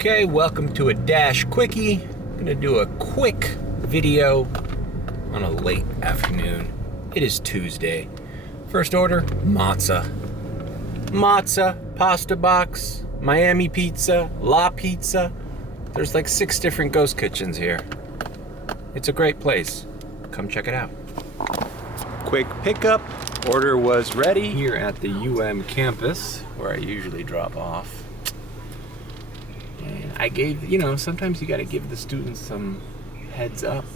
Okay, welcome to a Dash Quickie. I'm gonna do a quick video on a late afternoon. It is Tuesday. First order, Mozza. Mozza, pasta box, Miami pizza, La Pizza. There's like 6 different ghost kitchens here. It's a great place. Come check it out. Quick pickup. Order was ready here at the campus where I usually drop off. And I gave, sometimes you gotta give the students some heads up.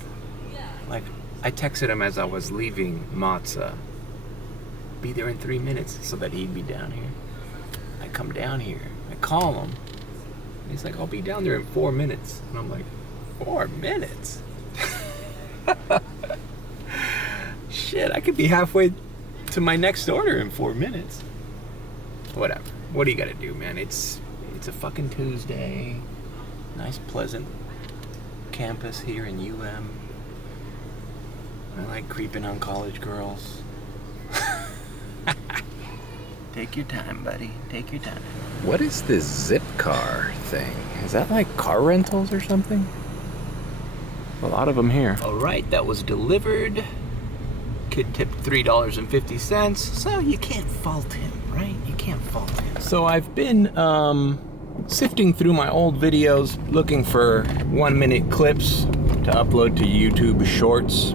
Like, I texted him as I was leaving Mozza. Be there in 3 minutes so that he'd be down here. I come down here, I call him, and he's like, I'll be down there in 4 minutes. And I'm like, 4 minutes? Shit, I could be halfway to my next order in 4 minutes. Whatever. What do you gotta do, man? It's a fucking Tuesday. Nice, pleasant campus here in I like creeping on college girls. Take your time, buddy. Take your time. What is this zip car thing? Is that like car rentals or something? A lot of them here. All right, that was delivered. Kid tipped $3.50, so you can't fault him, right? You can't fault him. So I've been sifting through my old videos, looking for 1-minute clips to upload to YouTube Shorts.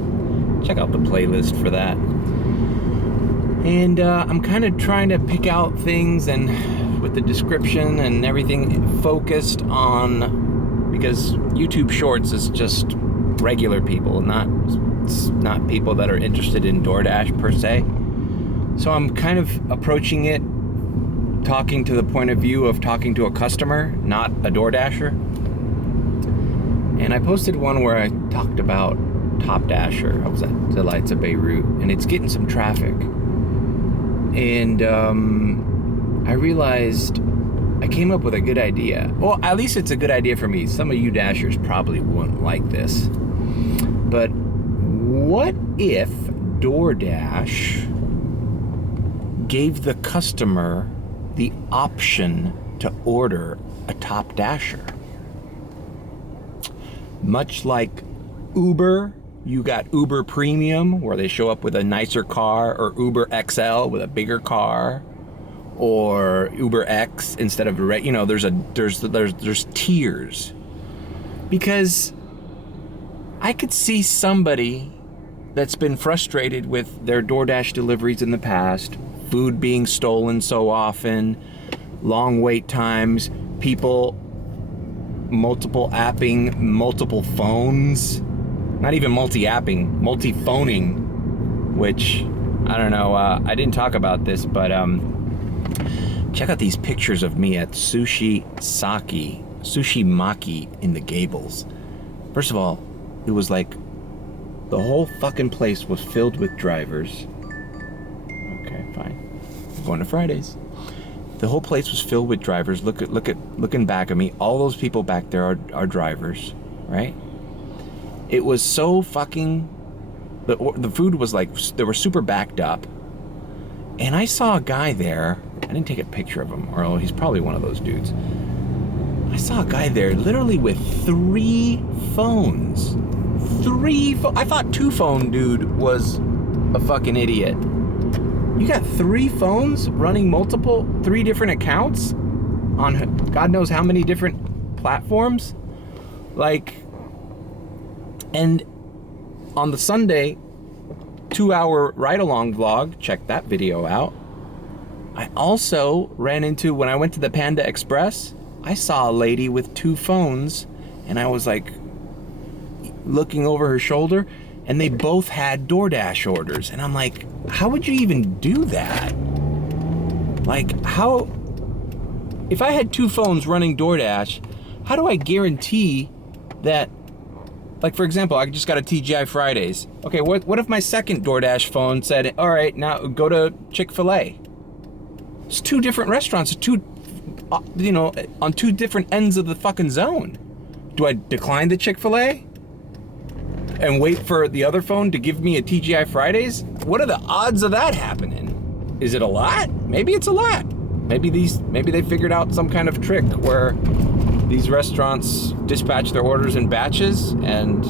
Check out the playlist for that. And I'm kind of trying to pick out things and with the description and everything focused on, because YouTube Shorts is just regular people, not people that are interested in DoorDash per se. So I'm kind of approaching it, talking to the point of view of talking to a customer, not a DoorDasher. And I posted one where I talked about Top Dasher. I was at Delights of Beirut, and it's getting some traffic. And I realized I came up with a good idea. Well, at least it's a good idea for me. Some of you Dashers probably wouldn't like this. But what if DoorDash gave the customer the option to order a Top Dasher? Much like Uber, you got Uber Premium, where they show up with a nicer car, or Uber XL with a bigger car, or Uber X instead of there's tiers. Because I could see somebody that's been frustrated with their DoorDash deliveries in the past, food being stolen so often, long wait times, people multiple apping multiple phones, not even multi-apping, multi-phoning, which, I don't know, I didn't talk about this, but check out these pictures of me at Sushi Maki in the Gables. First of all, it was like the whole fucking place was filled with drivers. Okay, fine. I'm going to Fridays. The whole place was filled with drivers. Looking back at me. All those people back there are drivers, right? It was so fucking. The food was like, they were super backed up. And I saw a guy there. I didn't take a picture of him, or he's probably one of those dudes. I saw a guy there literally with 3 phones. I thought 2-phone dude was a fucking idiot. You got 3 phones running 3 different accounts on God knows how many different platforms. Like, and on the Sunday 2-hour ride-along vlog, check that video out. I also ran into, when I went to the Panda Express, I saw a lady with 2 phones, and I was like looking over her shoulder, and they both had DoorDash orders. And I'm like, how would you even do that? Like, how, if I had 2 phones running DoorDash, how do I guarantee that, like, for example, I just got a TGI Fridays. Okay, what if my second DoorDash phone said, all right, now go to Chick-fil-A? It's 2 different restaurants, on 2 different ends of the fucking zone. Do I decline the Chick-fil-A and wait for the other phone to give me a TGI Fridays? What are the odds of that happening? Is it a lot? Maybe it's a lot. Maybe they figured out some kind of trick where these restaurants dispatch their orders in batches, and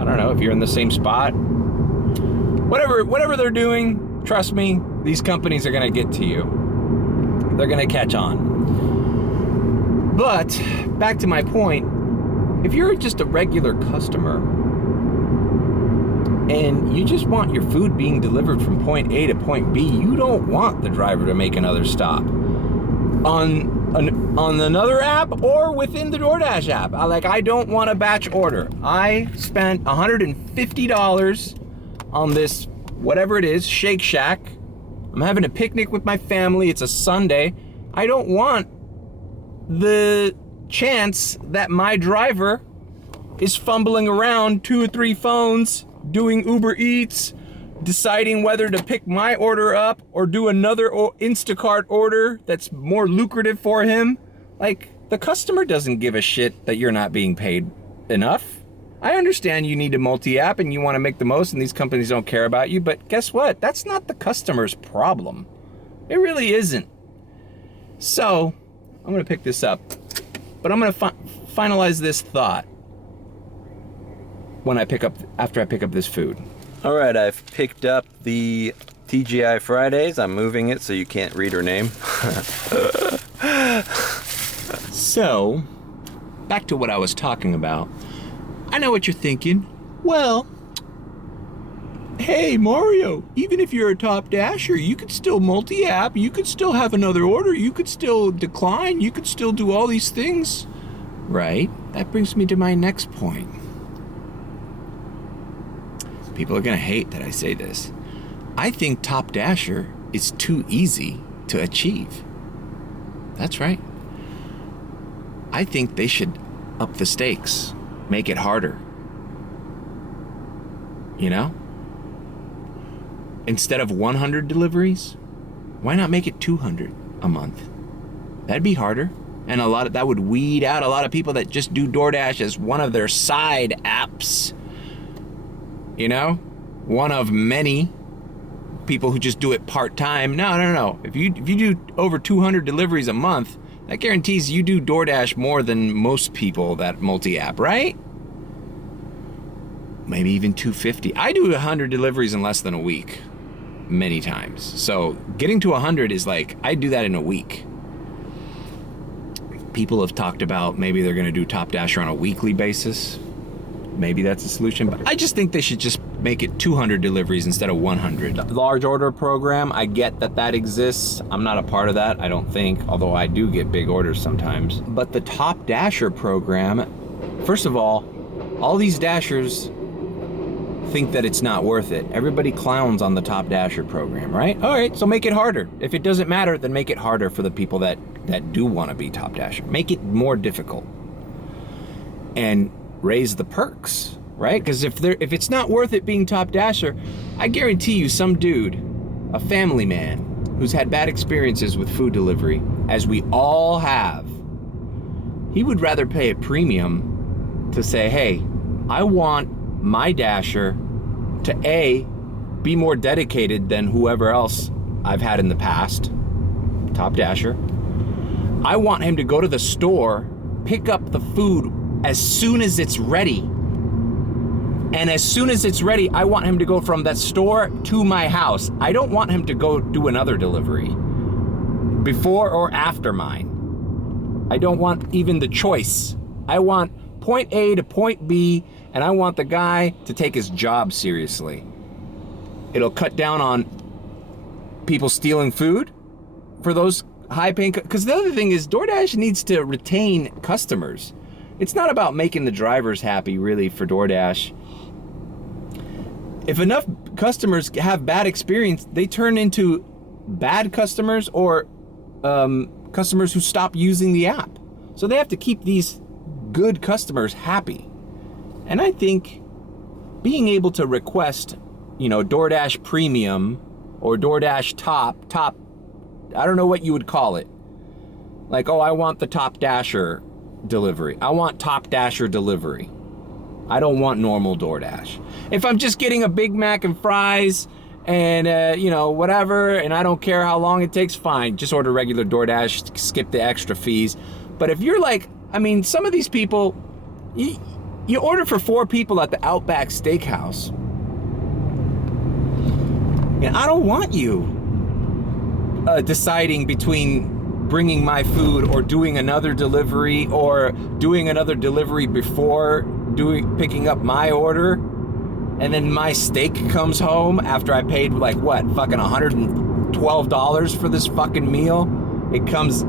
I don't know if you're in the same spot. Whatever they're doing, trust me, these companies are gonna get to you. They're gonna catch on. But back to my point, if you're just a regular customer and you just want your food being delivered from point A to point B, you don't want the driver to make another stop on another app or within the DoorDash app. I don't want a batch order. I spent $150 on this, whatever it is, Shake Shack. I'm having a picnic with my family. It's a Sunday. I don't want the chance that my driver is fumbling around 2 or 3 phones, doing Uber Eats, deciding whether to pick my order up or do another Instacart order that's more lucrative for him. The customer doesn't give a shit that you're not being paid enough. I understand you need a multi-app and you want to make the most and these companies don't care about you, but guess what? That's not the customer's problem. It really isn't. So, I'm going to pick this up, but I'm going to finalize this thought after I pick up this food. All right, I've picked up the TGI Fridays. I'm moving it so you can't read her name. So, back to what I was talking about. I know what you're thinking. Well, hey Mario, even if you're a top dasher, you could still multi-app, you could still have another order, you could still decline, you could still do all these things. Right? That brings me to my next point. People are gonna hate that I say this. I think top dasher is too easy to achieve. That's right. I think they should up the stakes, make it harder. You know? Instead of 100 deliveries, why not make it 200 a month? That'd be harder. And that would weed out a lot of people that just do DoorDash as one of their side apps. You know? One of many people who just do it part-time. No. If you do over 200 deliveries a month, that guarantees you do DoorDash more than most people that multi-app, right? Maybe even 250. I do 100 deliveries in less than a week, many times. So getting to 100 is I do that in a week. People have talked about maybe they're gonna do Top Dasher on a weekly basis. Maybe that's a solution, but I just think they should just make it 200 deliveries instead of 100. The large order program, I get that exists. I'm not a part of that, I don't think, although I do get big orders sometimes. But the Top Dasher program, first of all these Dashers think that it's not worth it. Everybody clowns on the Top Dasher program, right? All right, so make it harder. If it doesn't matter, then make it harder for the people that do want to be Top Dasher. Make it more difficult. And raise the perks, right? Because if it's not worth it being Top Dasher, I guarantee you some dude, a family man, who's had bad experiences with food delivery, as we all have, he would rather pay a premium to say, hey, I want my Dasher to A, be more dedicated than whoever else I've had in the past, Top Dasher. I want him to go to the store, pick up the food as soon as it's ready. And as soon as it's ready, I want him to go from that store to my house. I don't want him to go do another delivery before or after mine. I don't want even the choice. I want point A to point B, and I want the guy to take his job seriously. It'll cut down on people stealing food for those high-paying, because the other thing is DoorDash needs to retain customers. It's not about making the drivers happy, really, for DoorDash. If enough customers have bad experience, they turn into bad customers or customers who stop using the app. So they have to keep these good customers happy. And I think being able to request, DoorDash Premium or DoorDash Top, I don't know what you would call it. I want the Top Dasher delivery. I want Top Dasher delivery. I don't want normal DoorDash. If I'm just getting a Big Mac and fries and, whatever, and I don't care how long it takes, fine. Just order regular DoorDash, skip the extra fees. But if you're I mean, some of these people, you order for 4 people at the Outback Steakhouse. And I don't want you deciding between bringing my food or doing another delivery or doing another delivery before picking up my order, and then my steak comes home after I paid like what, fucking $112 for this fucking meal. It comes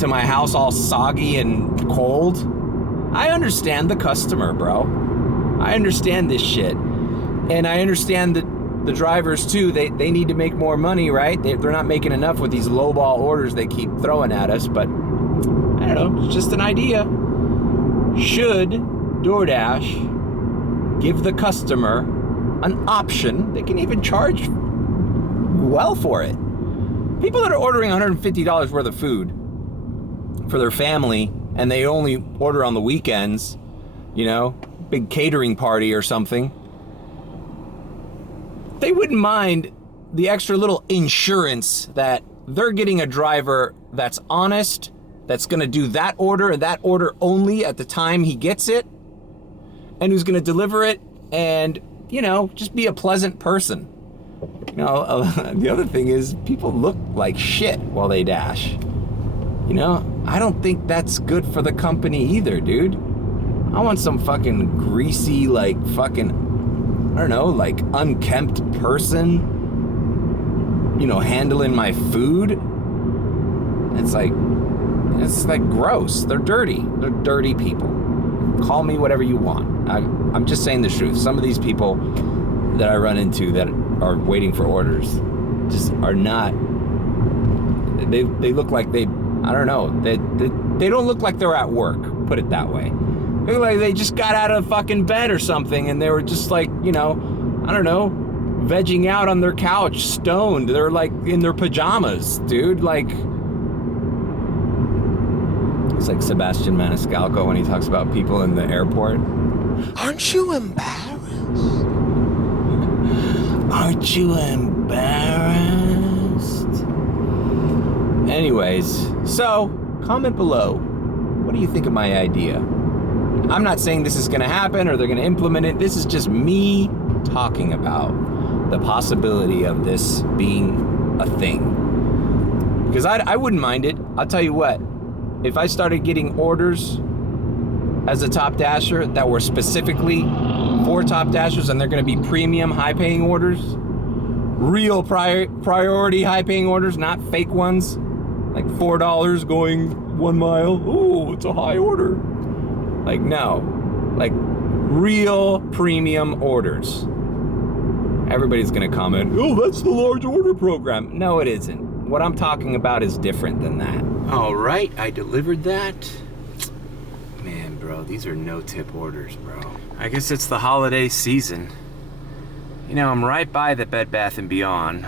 to my house all soggy and cold. I understand the customer, bro. I understand this shit. And I understand that the drivers too, they need to make more money, right? They're not making enough with these lowball orders they keep throwing at us, but I don't know, it's just an idea. Should DoorDash give the customer an option? They can even charge well for it. People that are ordering $150 worth of food for their family and they only order on the weekends, you know, big catering party or something, they wouldn't mind the extra little insurance that they're getting a driver that's honest, that's gonna do that order and that order only at the time he gets it, and who's gonna deliver it and, you know, just be a pleasant person. You know, the other thing is people look like shit while they dash. You know, I don't think that's good for the company either, dude. I want some fucking greasy, like fucking, I don't know, like unkempt person, you know, handling my food. It's like gross. They're dirty. They're dirty people. Call me whatever you want. I'm just saying the truth. Some of these people that I run into that are waiting for orders just are not, they look like I don't know, they don't look like they're at work, put it that way. They look like they just got out of fucking bed or something and they were just like, you know, I don't know, vegging out on their couch, stoned. They're like in their pajamas, dude. Like, it's like Sebastian Maniscalco when he talks about people in the airport. Aren't you embarrassed? Aren't you embarrassed? Anyways, so comment below. What do you think of my idea? I'm not saying this is gonna happen or they're gonna implement it. This is just me talking about the possibility of this being a thing. Because I wouldn't mind it. I'll tell you what, if I started getting orders as a top dasher that were specifically for top dashers and they're gonna be premium high paying orders, real priority high paying orders, not fake ones, like $4 going 1 mile. Ooh, it's a high order. Like, no, like real premium orders. Everybody's gonna comment, oh, that's the large order program. No, it isn't. What I'm talking about is different than that. All right, I delivered that. Man, bro, these are no tip orders, bro. I guess it's the holiday season. You know, I'm right by the Bed Bath & Beyond,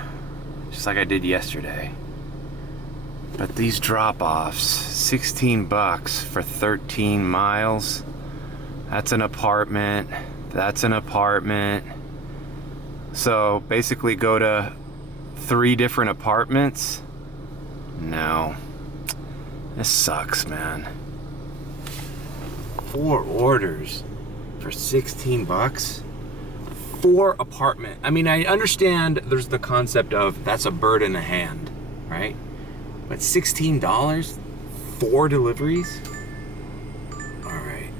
just like I did yesterday. But these drop-offs, 16 bucks for 13 miles. That's an apartment. That's an apartment. So basically go to 3 different apartments? No. This sucks, man. 4 orders for 16 bucks? 4 apartment. I mean, I understand there's the concept of that's a bird in the hand, right? But $16? 4 deliveries? All right.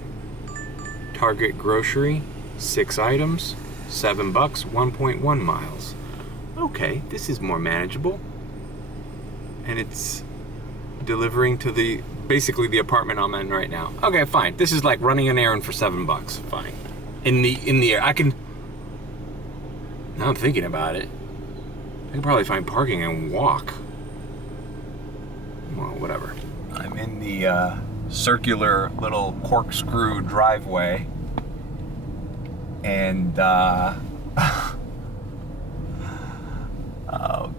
Target grocery, 6 items, $7, 1.1 miles. Okay, this is more manageable. And it's delivering to basically the apartment I'm in right now. Okay, fine. This is like running an errand for $7. Fine. In the air, I can. Now I'm thinking about it. I can probably find parking and walk. Well, whatever. I'm in the circular little corkscrew driveway, and oh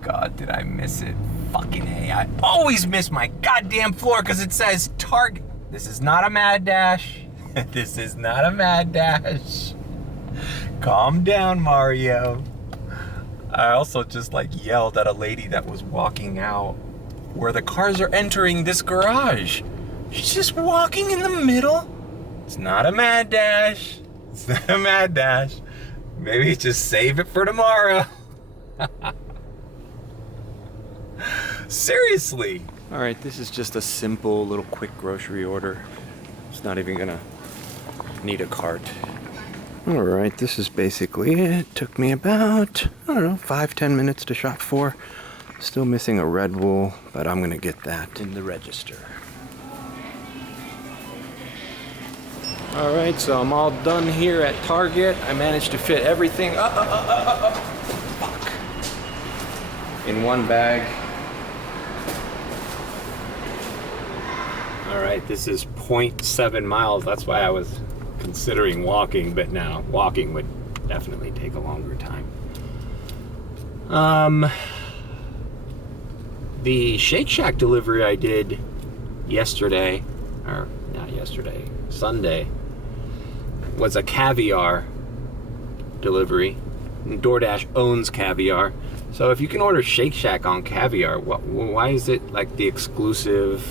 God, did I miss it? Fucking A. I always miss my goddamn floor because it says Target. This is not a mad dash. This is not a mad dash. Calm down, Mario. I also just like yelled at a lady that was walking out where the cars are entering this garage. She's just walking in the middle. It's not a mad dash. It's not a mad dash. Maybe just save it for tomorrow. Seriously. All right, this is just a simple little quick grocery order. It's not even gonna need a cart. All right, this is basically it. Took me about, I don't know, 5-10 minutes to shop for. Still missing a Red Bull, but I'm gonna get that in the register. All right, so I'm all done here at Target. I managed to fit everything fuck, in one bag. All right, this is 0.7 miles. That's why I was considering walking, but now walking would definitely take a longer time. The Shake Shack delivery I did yesterday, or not yesterday, Sunday, was a caviar delivery. DoorDash owns caviar. So if you can order Shake Shack on caviar, why is it like the exclusive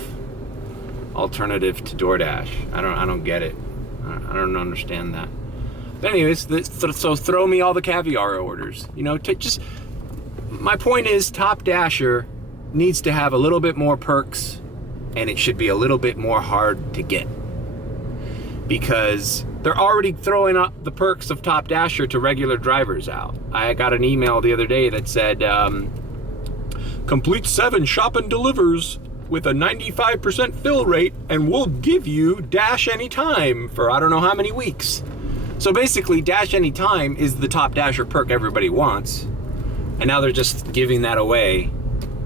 alternative to DoorDash? I don't get it. I don't understand that. But anyways, so throw me all the caviar orders. You know, just my point is, Top Dasher needs to have a little bit more perks, and it should be a little bit more hard to get, because they're already throwing up the perks of Top Dasher to regular drivers out. I got an email the other day that said, complete 7 shop and delivers with a 95% fill rate, and we'll give you Dash Anytime for I don't know how many weeks. So basically, Dash Anytime is the Top Dasher perk everybody wants, and now they're just giving that away.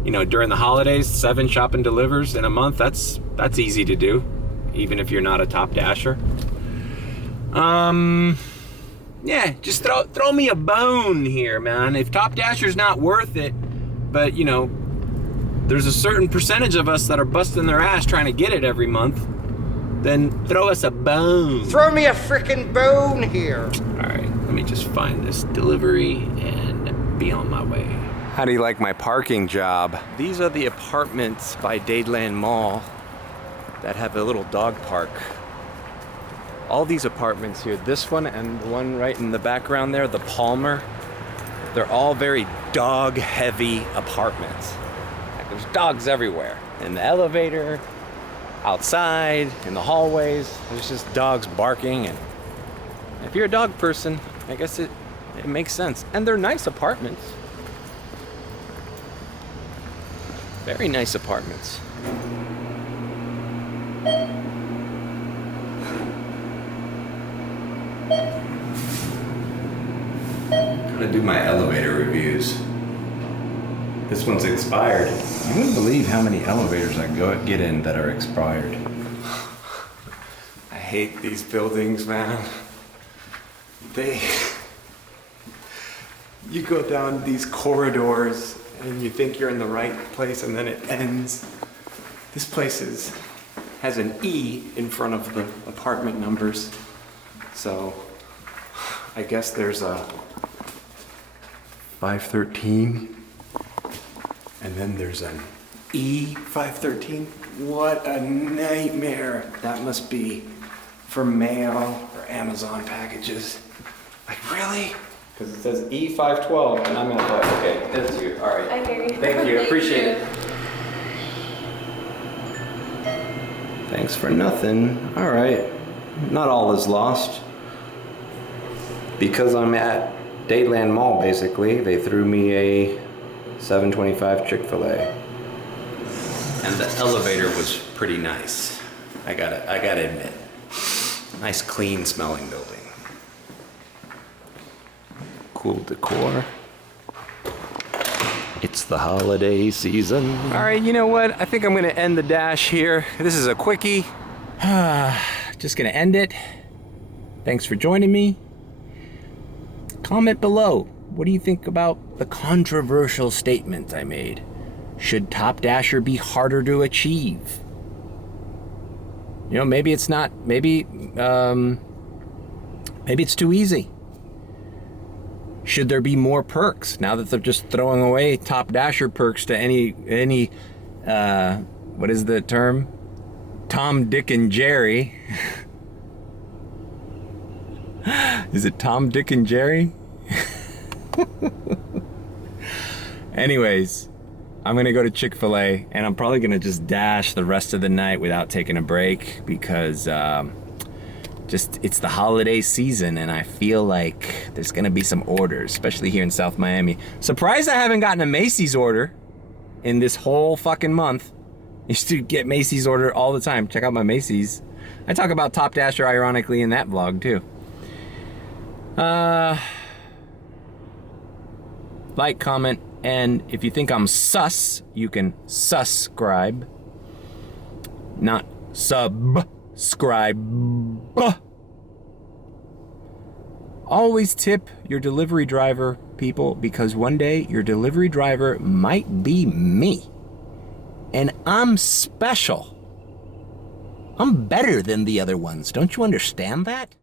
You know, during the holidays, 7 shop and delivers in a month, that's easy to do, even if you're not a Top Dasher. Yeah, just throw me a bone here, man. If Top Dasher's not worth it, but you know, there's a certain percentage of us that are busting their ass trying to get it every month, then throw us a bone. Throw me a frickin' bone here. All right, let me just find this delivery and be on my way. How do you like my parking job? These are the apartments by Dadeland Mall that have a little dog park. All these apartments here, this one and the one right in the background there, the Palmer, they're all very dog-heavy apartments. Like, there's dogs everywhere. In the elevator, outside, in the hallways, there's just dogs barking. And if you're a dog person, I guess it makes sense. And they're nice apartments. Very nice apartments. Gonna do my elevator reviews. This one's expired. You wouldn't believe how many elevators I get in that are expired. I hate these buildings, man. You go down these corridors and you think you're in the right place, and then it ends. This place has an E in front of the apartment numbers. So I guess there's a 513, and then there's an E513. What a nightmare. That must be for mail or Amazon packages. Like, really? Because it says E512, and I'm at okay, that's you. All right. I hear you. Thank you. Appreciate you. it. Thanks for nothing. All right. Not all is lost. Because I'm at Dadeland Mall, basically, they threw me a $7.25 Chick-fil-A. And the elevator was pretty nice. I gotta admit. Nice, clean smelling building. Cool decor. It's the holiday season. All right, you know what? I think I'm gonna end the dash here. This is a quickie. Just gonna end it. Thanks for joining me. Comment below. What do you think about the controversial statement I made? Should Top Dasher be harder to achieve? You know, maybe it's not. Maybe it's too easy. Should there be more perks now that they're just throwing away Top Dasher perks to any what is the term? Tom, Dick, and Jerry. Is it Tom, Dick, and Jerry? Anyways, I'm gonna go to Chick-fil-A, and I'm probably gonna just dash the rest of the night without taking a break because it's the holiday season, and I feel like there's gonna be some orders, especially here in South Miami. Surprised I haven't gotten a Macy's order in this whole fucking month. I used to get Macy's order all the time. Check out my Macy's. I talk about Top Dasher ironically in that vlog too. Like, comment, and if you think I'm sus, you can subscribe. Not subscribe. Always tip your delivery driver, people, because one day your delivery driver might be me. And I'm special. I'm better than the other ones. Don't you understand that?